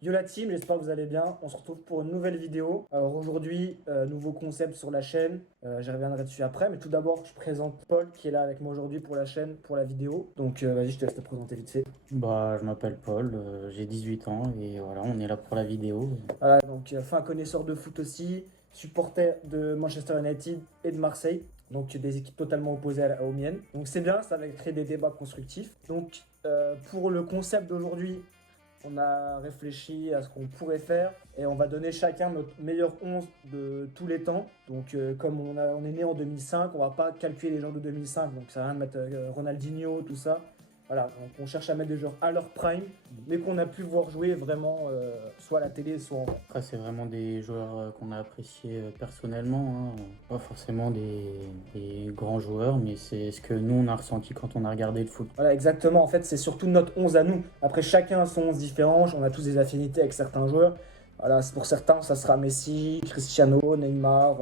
Yo la team, j'espère que vous allez bien. On se retrouve pour une nouvelle vidéo. Alors aujourd'hui, nouveau concept sur la chaîne. J'y reviendrai dessus après. Mais tout d'abord, je présente Paul qui est là avec moi aujourd'hui pour la chaîne, pour la vidéo. Donc vas-y, je te laisse te présenter vite fait. Je m'appelle Paul, j'ai 18 ans et voilà, on est là pour la vidéo. Voilà, donc fin connaisseur de foot aussi, supporter de Manchester United et de Marseille. Donc des équipes totalement opposées aux miennes. Donc c'est bien, ça va créer des débats constructifs. Donc pour le concept d'aujourd'hui, on a réfléchi à ce qu'on pourrait faire et on va donner chacun notre meilleur 11 de tous les temps. Donc comme on est né en 2005, on va pas calculer les gens de 2005, donc ça sert à rien de mettre Ronaldinho, tout ça. Voilà, donc on cherche à mettre des joueurs à leur prime, mais qu'on a pu voir jouer vraiment soit à la télé, soit en vrai. Après, c'est vraiment des joueurs qu'on a appréciés personnellement, hein. Pas forcément des grands joueurs, mais c'est ce que nous on a ressenti quand on a regardé le foot. Voilà, exactement. En fait, c'est surtout notre 11 à nous. Après, chacun a son 11 différent. On a tous des affinités avec certains joueurs. Voilà, pour certains, ça sera Messi, Cristiano, Neymar.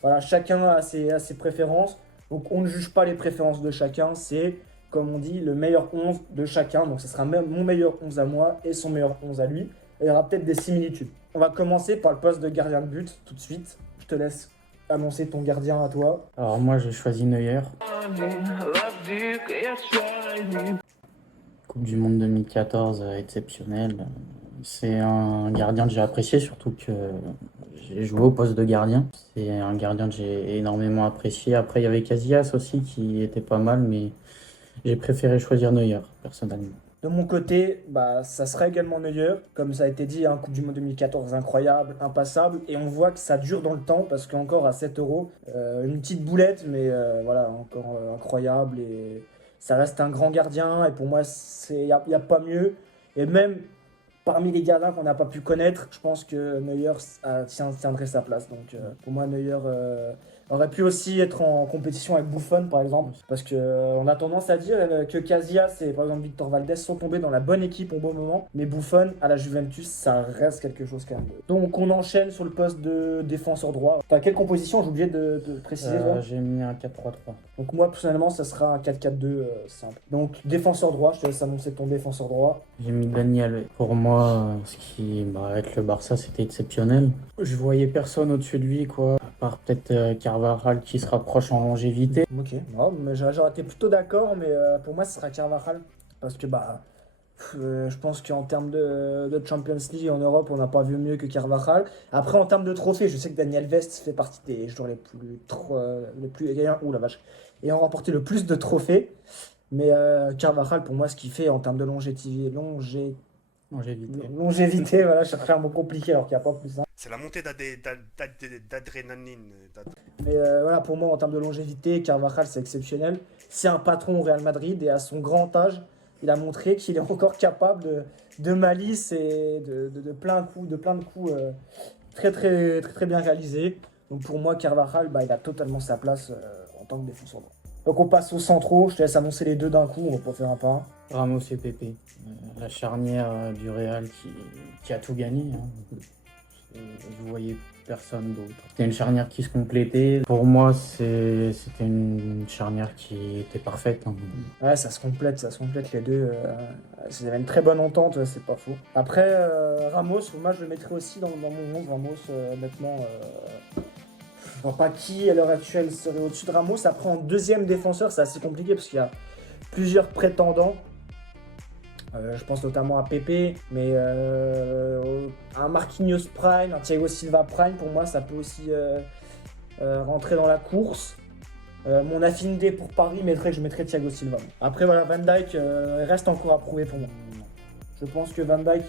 Voilà, chacun a ses préférences. Donc, on ne juge pas les préférences de chacun. C'est, comme on dit, le meilleur 11 de chacun. Donc, ce sera même mon meilleur 11 à moi et son meilleur 11 à lui. Et il y aura peut-être des similitudes. On va commencer par le poste de gardien de but tout de suite. Je te laisse annoncer ton gardien à toi. Alors moi j'ai choisi Neuer, Coupe du Monde 2014, exceptionnel. C'est un gardien que j'ai apprécié, surtout que j'ai joué au poste de gardien. C'est un gardien que j'ai énormément apprécié. Après il y avait Casillas aussi qui était pas mal, mais j'ai préféré choisir Neuer personnellement. De mon côté, bah, ça sera également Neuer. Comme ça a été dit, hein, Coupe du Monde 2014, incroyable, impassable. Et on voit que ça dure dans le temps parce qu'encore à 7 euros, une petite boulette, mais voilà, encore incroyable. Et ça reste un grand gardien. Et pour moi, il y a pas mieux. Et même parmi les gardiens qu'on n'a pas pu connaître, je pense que Neuer tiendrait sa place. Donc pour moi, Neuer aurait pu aussi être en compétition avec Buffon, par exemple. Parce que on a tendance à dire que Casillas et par exemple Victor Valdés sont tombés dans la bonne équipe au bon moment. Mais Buffon, à la Juventus, ça reste quelque chose quand même. Donc on enchaîne sur le poste de défenseur droit. T'as quelle composition? J'ai oublié de préciser. J'ai mis un 4-3-3. Donc moi, personnellement, ça sera un 4-4-2 simple. Donc défenseur droit, je te laisse annoncer ton défenseur droit. J'ai mis Daniel. Pour moi, ce qui, avec le Barça, c'était exceptionnel. Je voyais personne au-dessus de lui, quoi. À part peut-être Carvajal qui se rapproche en longévité. Ok, non, mais j'aurais été plutôt d'accord, mais pour moi, ce sera Carvajal. Parce que bah, je pense qu'en termes de Champions League en Europe, on n'a pas vu mieux que Carvajal. Après, en termes de trophées, je sais que Daniel Vest fait partie des joueurs les plus ouh la vache, ayant remporté le plus de trophées. Mais Carvajal, pour moi, ce qu'il fait en termes de Longévité. longévité, voilà, je cherchais un mot compliqué alors qu'il n'y a pas plus simple. C'est la montée d'adrénaline. Mais voilà, pour moi, en termes de longévité, Carvajal, c'est exceptionnel. C'est un patron au Real Madrid et à son grand âge, il a montré qu'il est encore capable de malice et de plein de coups très bien réalisés. Donc pour moi, Carvajal, bah, il a totalement sa place en tant que défenseur droit. Donc on passe au centraux, je te laisse annoncer les deux d'un coup, on va pas faire un par un. Ramos et Pepe. La charnière du Real qui a tout gagné, hein. Je voyais personne d'autre. C'était une charnière qui se complétait. Pour moi, c'était une charnière qui était parfaite, hein. Ouais, ça se complète les deux. Ils avaient une très bonne entente, c'est pas faux. Après, Ramos, moi je le mettrais aussi dans mon 11. Ramos, honnêtement, je vois pas qui à l'heure actuelle serait au-dessus de Ramos. Après, en deuxième défenseur, c'est assez compliqué parce qu'il y a plusieurs prétendants. Je pense notamment à Pepe, mais un Marquinhos Prime, un Thiago Silva Prime, pour moi, ça peut aussi rentrer dans la course. Mon affinité pour Paris je mettrais Thiago Silva. Après, voilà, Van Dijk reste encore à prouver pour moi. Je pense que Van Dijk,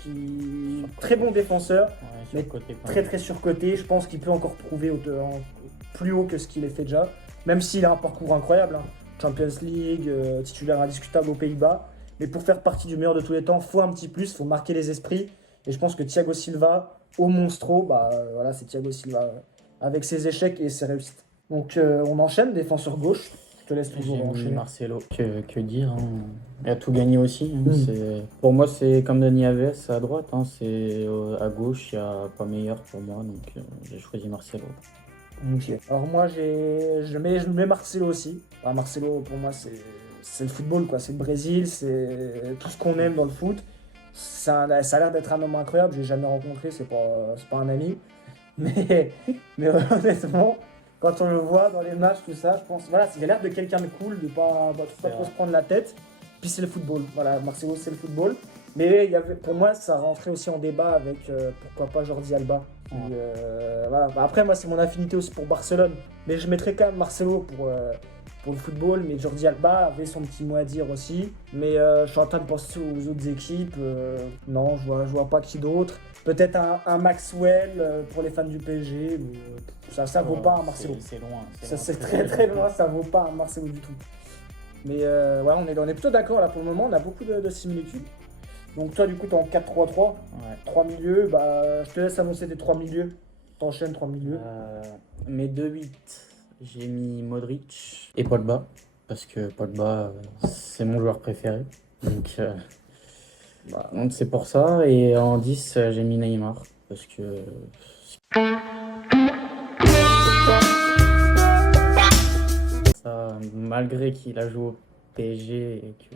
très bon défenseur, Ouais, mais surcoté, quand très même. très surcoté. Je pense qu'il peut encore prouver plus haut que ce qu'il a fait déjà, même s'il a un parcours incroyable, hein. Champions League, titulaire indiscutable aux Pays-Bas. Mais pour faire partie du meilleur de tous les temps, faut un petit plus, faut marquer les esprits. Et je pense que Thiago Silva, au monstro, bah voilà, c'est Thiago Silva avec ses échecs et ses réussites. Donc on enchaîne, défenseur gauche. Je te laisse toujours J'ai mis enchaîner. Marcelo. Que dire, hein. Il a tout gagné aussi, hein. Mm. Pour moi, c'est comme Dani Alves à droite, hein. À gauche, il n'y a pas meilleur pour moi, donc j'ai choisi Marcelo. Ok. Alors moi, je mets Marcelo aussi. Ah, Marcelo, pour moi, c'est le football, quoi. C'est le Brésil, c'est tout ce qu'on aime dans le foot. ça a l'air d'être un homme incroyable. J'ai jamais rencontré, c'est pas un ami. Mais, mais honnêtement, quand on le voit dans les matchs, tout ça, je pense, voilà, il a l'air de quelqu'un de cool, de pas trop se prendre la tête. Puis c'est le football. Voilà, Marcelo, c'est le football. Mais pour moi, ça rentrait aussi en débat avec pourquoi pas Jordi Alba. Voilà. Après, moi, c'est mon affinité aussi pour Barcelone. Mais je mettrais quand même Marcelo pour le football. Mais Jordi Alba avait son petit mot à dire aussi. Mais je suis en train de penser aux autres équipes. Non, je vois pas qui d'autre. Peut-être un Maxwell pour les fans du PSG. Mais ça vaut pas un Marcelo. C'est loin. C'est très très loin, ça vaut pas un Marcelo du tout. Mais ouais, on est plutôt d'accord là pour le moment. On a beaucoup de similitudes. Donc toi du coup t'es en 4-3-3, Ouais. 3 milieux, bah je te laisse annoncer tes 3 milieux. T'enchaînes 3 milieux. Mes 2-8, j'ai mis Modric et Pogba, parce que Pogba, c'est mon joueur préféré. Donc c'est pour ça. Et en 10, j'ai mis Neymar, parce que ça, malgré qu'il a joué au PSG et que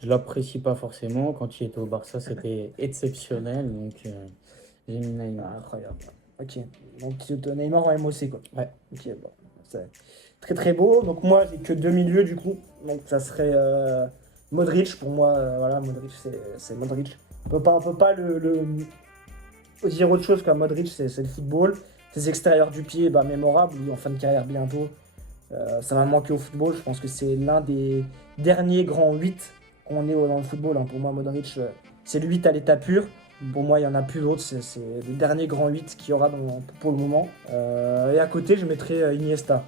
je l'apprécie pas forcément, quand il était au Barça, c'était exceptionnel. Donc j'ai mis Neymar. Incroyable. Ok. Donc Neymar en MOC quoi. Ouais. Ok, bon. C'est très très beau. Donc moi j'ai que 2 milieux du coup. Donc ça serait Modric pour moi. Voilà, Modric c'est Modric. On peut pas dire autre chose qu'un Modric, c'est le football. Ses extérieurs du pied, bah, mémorables. Il est en fin de carrière bientôt. Ça va manquer au football. Je pense que c'est l'un des derniers grands 8 qu'on est dans le football. Hein. Pour moi, Modric, c'est le 8 à l'état pur. Pour moi, il n'y en a plus d'autres. C'est le dernier grand 8 qu'il y aura pour le moment. Et à côté, je mettrais Iniesta.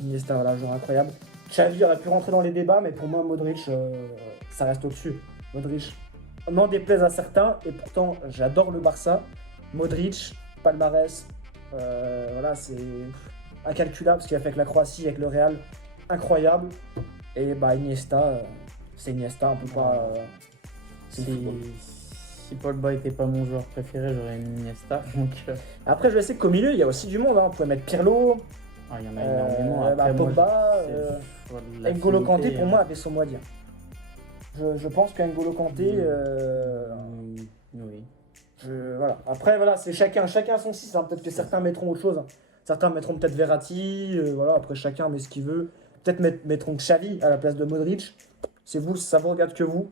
Iniesta, voilà, joueur incroyable. Xavi aurait pu rentrer dans les débats, mais pour moi, Modric, ça reste au-dessus. Modric, n'en déplaise à certains, et pourtant, j'adore le Barça. Modric, palmarès, voilà, c'est incalculable ce qu'il a fait avec la Croatie, avec le Real, incroyable. Et bah Iniesta, c'est Iniesta, on peut pas. Si Pogba était pas mon joueur préféré, j'aurais mis Iniesta. Donc, Après, je sais qu'au milieu, il y a aussi du monde. Hein. On pourrait mettre Pirlo, il y en a énormément. Après, Pogba, N'Golo Kanté, pour hein. moi, avait son mot à dire. Je pense qu'N'Golo Kanté. Oui. Voilà. Après, voilà, c'est chacun son 6. Hein. Peut-être que certains mettront autre chose. Hein. Certains mettront peut-être Verratti. Voilà, après, chacun met ce qu'il veut. Peut-être mettront Xavi à la place de Modric. C'est vous, ça vous regarde que vous.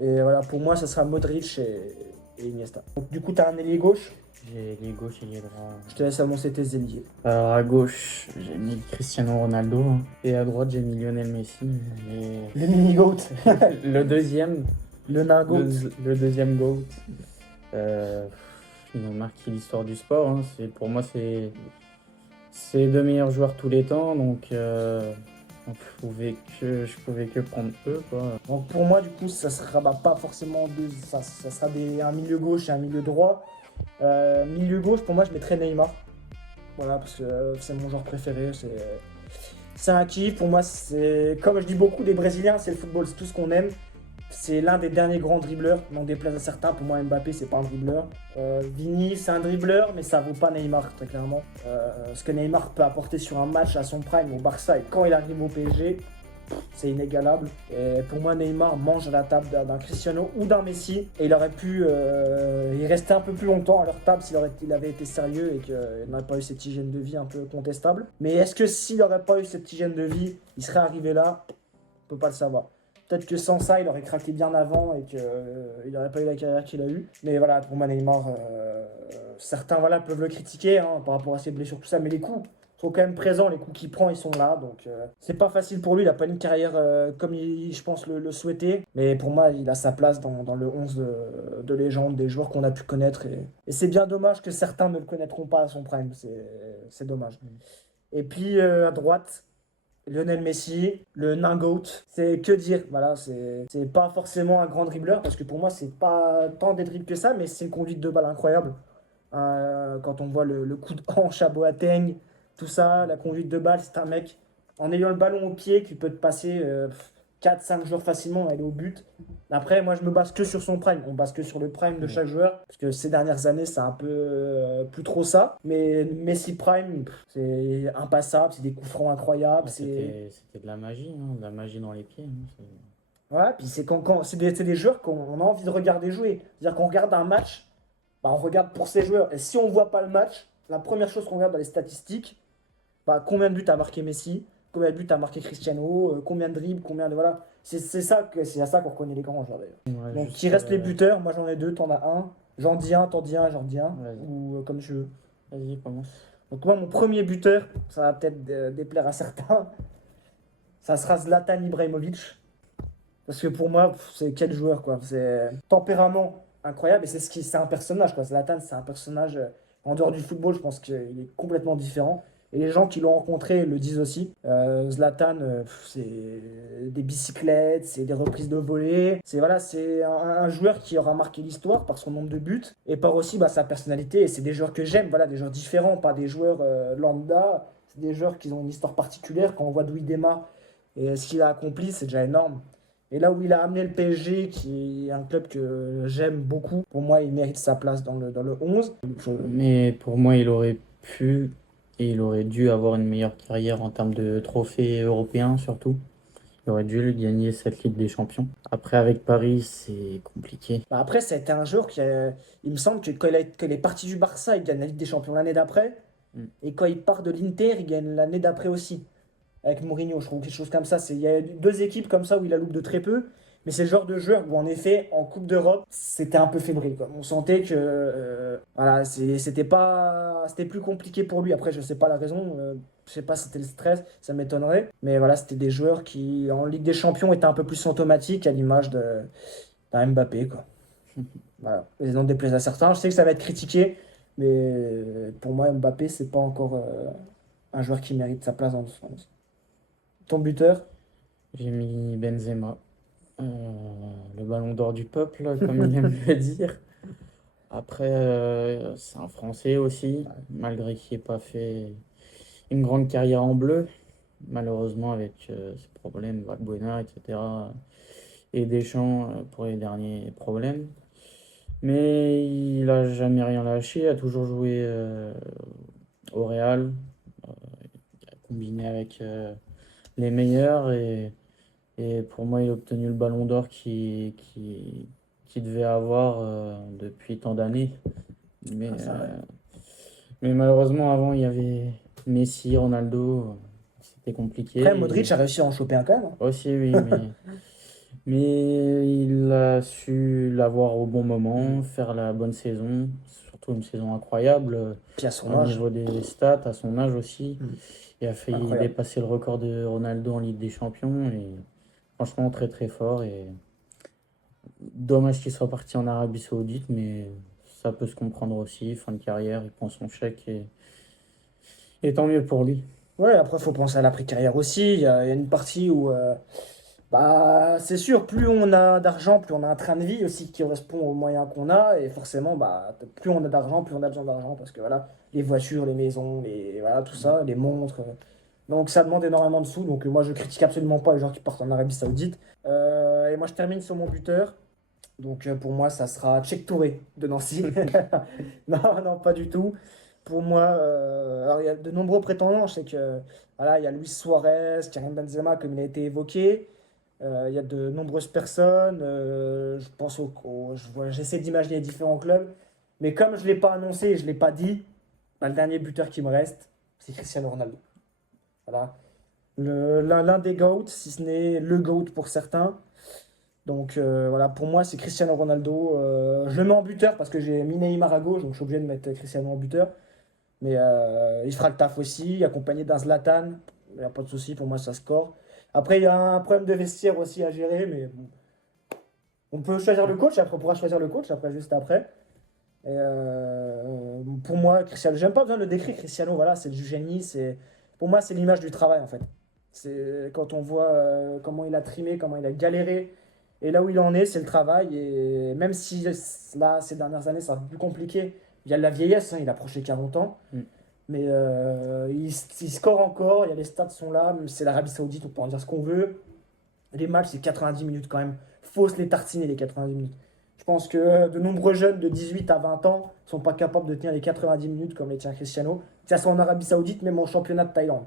Et voilà, pour moi, ça sera Modric et Iniesta. Donc, du coup, tu as un ailier gauche. J'ai les gauches et les droits. Je te laisse annoncer tes ailiers. Alors à gauche, j'ai mis Cristiano Ronaldo. Hein. Et à droite, j'ai mis Lionel Messi. Et Le mini-goat. le deuxième. Le nain-goat. Le deuxième GOAT. Ils ont marqué l'histoire du sport. Hein. Pour moi, c'est les deux meilleurs joueurs tous les temps. Donc je pouvais que prendre eux. Quoi. Donc pour moi, du coup, ça sera pas forcément ça sera un milieu gauche et un milieu droit. Milieu gauche, pour moi, je mettrais Neymar. Voilà, parce que c'est mon joueur préféré. C'est un kiff. Pour moi, c'est comme je dis beaucoup des Brésiliens, c'est le football, c'est tout ce qu'on aime. C'est l'un des derniers grands dribbleurs. N'en déplaise à certains, pour moi, Mbappé, c'est pas un dribbleur. Vini, c'est un dribbleur, mais ça vaut pas Neymar, très clairement. Ce que Neymar peut apporter sur un match à son prime au Barça et quand il arrive au PSG, c'est inégalable. Et pour moi, Neymar mange à la table d'un Cristiano ou d'un Messi. Et il aurait pu y rester un peu plus longtemps à leur table s'il avait été sérieux et qu'il n'aurait pas eu cette hygiène de vie un peu contestable. Mais est-ce que s'il n'aurait pas eu cette hygiène de vie, il serait arrivé là? On peut pas le savoir. Peut-être que sans ça, il aurait craqué bien avant et qu'il n'aurait pas eu la carrière qu'il a eue. Mais voilà, pour moi, Neymar, certains voilà, peuvent le critiquer hein, par rapport à ses blessures, tout ça. Mais les coups sont quand même présents, les coups qu'il prend, ils sont là. Donc, c'est pas facile pour lui. Il n'a pas une carrière comme je pense, le souhaitait. Mais pour moi, il a sa place dans le 11 de légende des joueurs qu'on a pu connaître. Et c'est bien dommage que certains ne le connaîtront pas à son prime. C'est dommage. Et puis, à droite, Lionel Messi, le nain GOAT, c'est que dire, voilà, c'est pas forcément un grand dribbleur parce que pour moi c'est pas tant des dribbles que ça, mais c'est une conduite de balle incroyable. Quand on voit le coup de hanche à Boateng, tout ça, la conduite de balle, c'est un mec en ayant le ballon au pied qui peut te passer 4-5 joueurs facilement, aller au but. Après, moi je me base que sur son prime, on base que sur le prime de chaque joueur, parce que ces dernières années c'est un peu plus trop ça, mais Messi prime, c'est impassable, c'est des coups francs incroyables. C'était de la magie, hein, de la magie dans les pieds. Hein, Ouais, puis c'est des joueurs qu'on a envie de regarder jouer. C'est-à-dire qu'on regarde un match, bah, on regarde pour ces joueurs. Et si on voit pas le match, la première chose qu'on regarde dans les statistiques, bah, combien de buts a marqué Messi, combien de buts a marqué Cristiano, combien de dribbles, combien de. Voilà. C'est à ça qu'on reconnaît les grands joueurs d'ailleurs. Ouais, Donc, qui juste, reste les buteurs, moi j'en ai deux, t'en as un. J'en dis un, t'en dis un, j'en dis un. vas-y, Ou comme tu veux. vas-y, commence. Donc, moi, mon premier buteur, ça va peut-être déplaire à certains, ça sera Zlatan Ibrahimovic. Parce que pour moi, c'est quel joueur, quoi. C'est tempérament incroyable et c'est un personnage, quoi. Zlatan, c'est un personnage en dehors du football, je pense qu'il est complètement différent. Et les gens qui l'ont rencontré le disent aussi. Zlatan, c'est des bicyclettes, c'est des reprises de volée. C'est un joueur qui aura marqué l'histoire par son nombre de buts et par aussi sa personnalité. Et c'est des joueurs que j'aime, voilà, des joueurs différents, pas des joueurs lambda. C'est des joueurs qui ont une histoire particulière. Quand on voit d'où il démarre et ce qu'il a accompli, c'est déjà énorme. Et là où il a amené le PSG, qui est un club que j'aime beaucoup, pour moi, il mérite sa place dans le 11. Mais pour moi, il aurait pu et il aurait dû avoir une meilleure carrière en termes de trophées européens surtout. Il aurait dû gagner cette Ligue des Champions. Après, avec Paris, c'est compliqué. Après, ça a été un joueur il me semble que quand il est parti du Barça, il gagne la Ligue des Champions l'année d'après. Mm. Et quand il part de l'Inter, il gagne l'année d'après aussi. Avec Mourinho, je trouve, quelque chose comme ça. Il y a deux équipes comme ça où il a loupe de très peu. Mais c'est le genre de joueur où, en effet, en Coupe d'Europe, c'était un peu fébrile, quoi. On sentait que voilà, c'était plus compliqué pour lui. Après, je sais pas la raison. Je sais pas si c'était le stress, ça m'étonnerait. Mais voilà, c'était des joueurs qui, en Ligue des Champions, étaient un peu plus symptomatiques à l'image d'un Mbappé, quoi. Voilà. Et n'en déplaise à certains. Je sais que ça va être critiqué. Mais pour moi, Mbappé, c'est pas encore un joueur qui mérite sa place dans le France. Ton buteur? J'ai mis Benzema, euh, le ballon d'or du peuple, comme il aime le dire. Après, c'est un Français aussi, malgré qu'il n'ait pas fait une grande carrière en bleu. Malheureusement, avec ses problèmes, Valbuena, etc. Et Deschamps pour les derniers problèmes. Mais il a jamais rien lâché, il a toujours joué au Real, il a combiné avec les meilleurs et pour moi il a obtenu le ballon d'or qu'il devait avoir depuis tant d'années. Mais, Ah, c'est vrai. mais malheureusement avant il y avait Messi, Ronaldo, c'était compliqué. Après, Modric a réussi à en choper un quand même, hein. Aussi oui, mais il a su l'avoir au bon moment, faire la bonne saison, surtout une saison incroyable Puis à son au âge. niveau des stats, à son âge aussi. Mm. Il a failli Incroyable. dépasser le record de Ronaldo en Ligue des Champions et franchement très très fort et dommage qu'il soit parti en Arabie Saoudite, mais ça peut se comprendre aussi, fin de carrière, il prend son chèque et tant mieux pour lui. Ouais, après, il faut penser à l'après-carrière aussi. Il y a une partie où, c'est sûr, plus on a d'argent, plus on a un train de vie aussi qui correspond aux moyens qu'on a. Et forcément, plus on a d'argent, plus on a besoin d'argent. Parce que voilà, les voitures, les maisons, voilà, tout ça, les montres. Donc ça demande énormément de sous. Donc moi, je critique absolument pas les gens qui partent en Arabie Saoudite. Et moi, je termine sur mon buteur. Donc pour moi, ça sera Cheikh Touré de Nancy. Non, non, pas du tout. Pour moi, alors il y a de nombreux prétendants. Je sais que voilà, il y a Luis Suarez, Karim Benzema, comme il a été évoqué. Il y a de nombreuses personnes. Je pense j'essaie d'imaginer différents clubs. Mais comme je ne l'ai pas annoncé et je ne l'ai pas dit, le dernier buteur qui me reste, c'est Cristiano Ronaldo. Voilà. L'un des GOAT, si ce n'est le GOAT pour certains. Donc voilà, pour moi, c'est Cristiano Ronaldo. Je le mets en buteur parce que j'ai mis Neymar à gauche, donc je suis obligé de mettre Cristiano en buteur. Mais il fera le taf aussi, accompagné d'un Zlatan. Il n'y a pas de souci, pour moi, ça score. Après, il y a un problème de vestiaire aussi à gérer, mais bon. On peut choisir le coach, après on pourra choisir le coach, après, juste après. Et pour moi, Cristiano, j'aime pas besoin de le décrire, Cristiano, voilà, c'est du génie. Pour moi, c'est l'image du travail, en fait. C'est quand on voit comment il a trimé, comment il a galéré. Et là où il en est, c'est le travail. Et même si là, ces dernières années, c'est un peu plus compliqué, il y a de la vieillesse, hein, il approche les 40 ans. Mm. Mais il score encore, il y a les stats sont là, même si c'est l'Arabie Saoudite, on peut en dire ce qu'on veut. Les matchs, c'est 90 minutes quand même. Faut se les tartiner, les 90 minutes. Je pense que de nombreux jeunes de 18 à 20 ans sont pas capables de tenir les 90 minutes comme les tient Cristiano. Que ce soit en Arabie Saoudite, même en championnat de Thaïlande.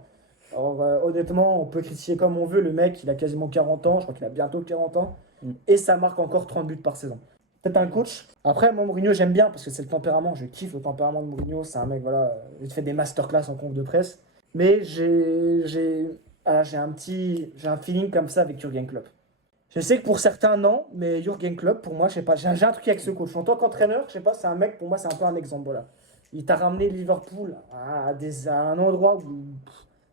Alors, honnêtement, on peut critiquer comme on veut. Le mec, il a quasiment 40 ans. Je crois qu'il a bientôt 40 ans. Mm. Et ça marque encore 30 buts par saison. Peut-être un coach. Après, moi, Mourinho, j'aime bien parce que c'est le tempérament. Je kiffe le tempérament de Mourinho. C'est un mec, voilà, il fait des masterclass en conf de presse. Mais j'ai un feeling comme ça avec Jürgen Klopp. Je sais que pour certains, non, mais Jürgen Klopp, pour moi, je sais pas, j'ai un truc avec ce coach. En tant qu'entraîneur, je sais pas, c'est un mec, pour moi, c'est un peu un exemple, voilà. Il t'a ramené Liverpool à un endroit où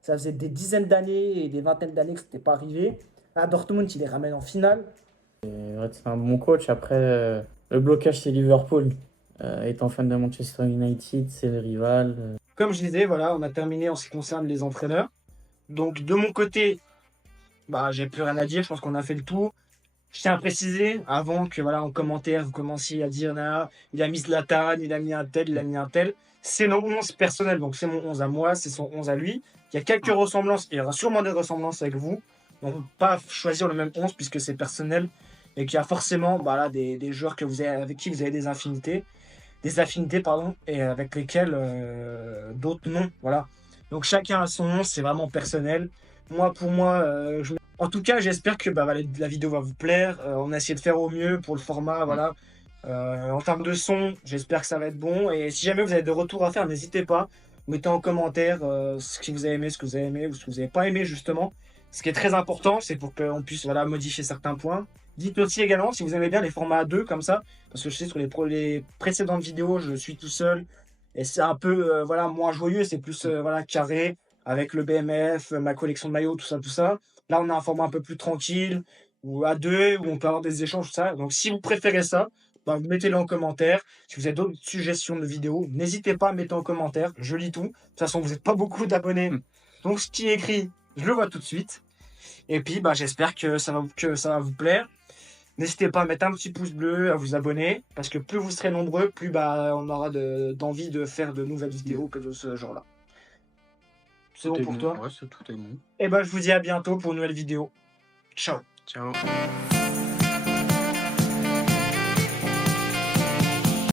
ça faisait des dizaines d'années et des vingtaines d'années que c'était pas arrivé. À Dortmund, il les ramène en finale. Et ouais, c'est un bon coach. Après, le blocage, c'est Liverpool. Étant fan de Manchester United, c'est le rival. Comme je disais, voilà, on a terminé en ce qui concerne les entraîneurs. Donc, de mon côté, bah, j'ai plus rien à dire. Je pense qu'on a fait le tour. Je tiens à préciser, avant que voilà, en commentaire, vous commenciez à dire nah, il a mis Zlatan, il a mis un tel, il a mis un tel. C'est nos 11 personnels, donc c'est mon 11 à moi, c'est son 11 à lui. Il y a quelques ressemblances, il y aura sûrement des ressemblances avec vous. Donc, pas choisir le même 11 puisque c'est personnel et qu'il y a forcément bah, là, des joueurs que vous avez, avec qui vous avez des affinités pardon, et avec lesquels d'autres non. Voilà. Donc, chacun a son 11, c'est vraiment personnel. Moi, pour moi, en tout cas, j'espère que bah, voilà, la vidéo va vous plaire. On a essayé de faire au mieux pour le format. Voilà. En termes de son, j'espère que ça va être bon. Et si jamais vous avez des retours à faire, n'hésitez pas. Mettez en commentaire ce que vous avez aimé, ce que vous avez aimé ou ce que vous n'avez pas aimé, justement. Ce qui est très important, c'est pour qu'on puisse voilà, modifier certains points. Dites aussi également si vous aimez bien les formats à 2 comme ça. Parce que je sais sur les précédentes vidéos, je suis tout seul. Et c'est un peu voilà, moins joyeux. C'est plus voilà, carré avec le BMF, ma collection de maillots, tout ça, tout ça. Là, on a un format un peu plus tranquille, ou à 2, où on peut avoir des échanges, tout ça. Donc, si vous préférez ça, bah, mettez-le en commentaire. Si vous avez d'autres suggestions de vidéos, n'hésitez pas à mettre en commentaire. Je lis tout. De toute façon, vous n'êtes pas beaucoup d'abonnés. Donc, ce qui est écrit, je le vois tout de suite. Et puis, bah, j'espère que ça va vous plaire. N'hésitez pas à mettre un petit pouce bleu, à vous abonner, parce que plus vous serez nombreux, plus bah, on aura d'envie de faire de nouvelles vidéos que de ce genre-là. C'est bon pour toi? Ouais, tout est bon. Et bah, je vous dis à bientôt pour une nouvelle vidéo. Ciao. Ciao.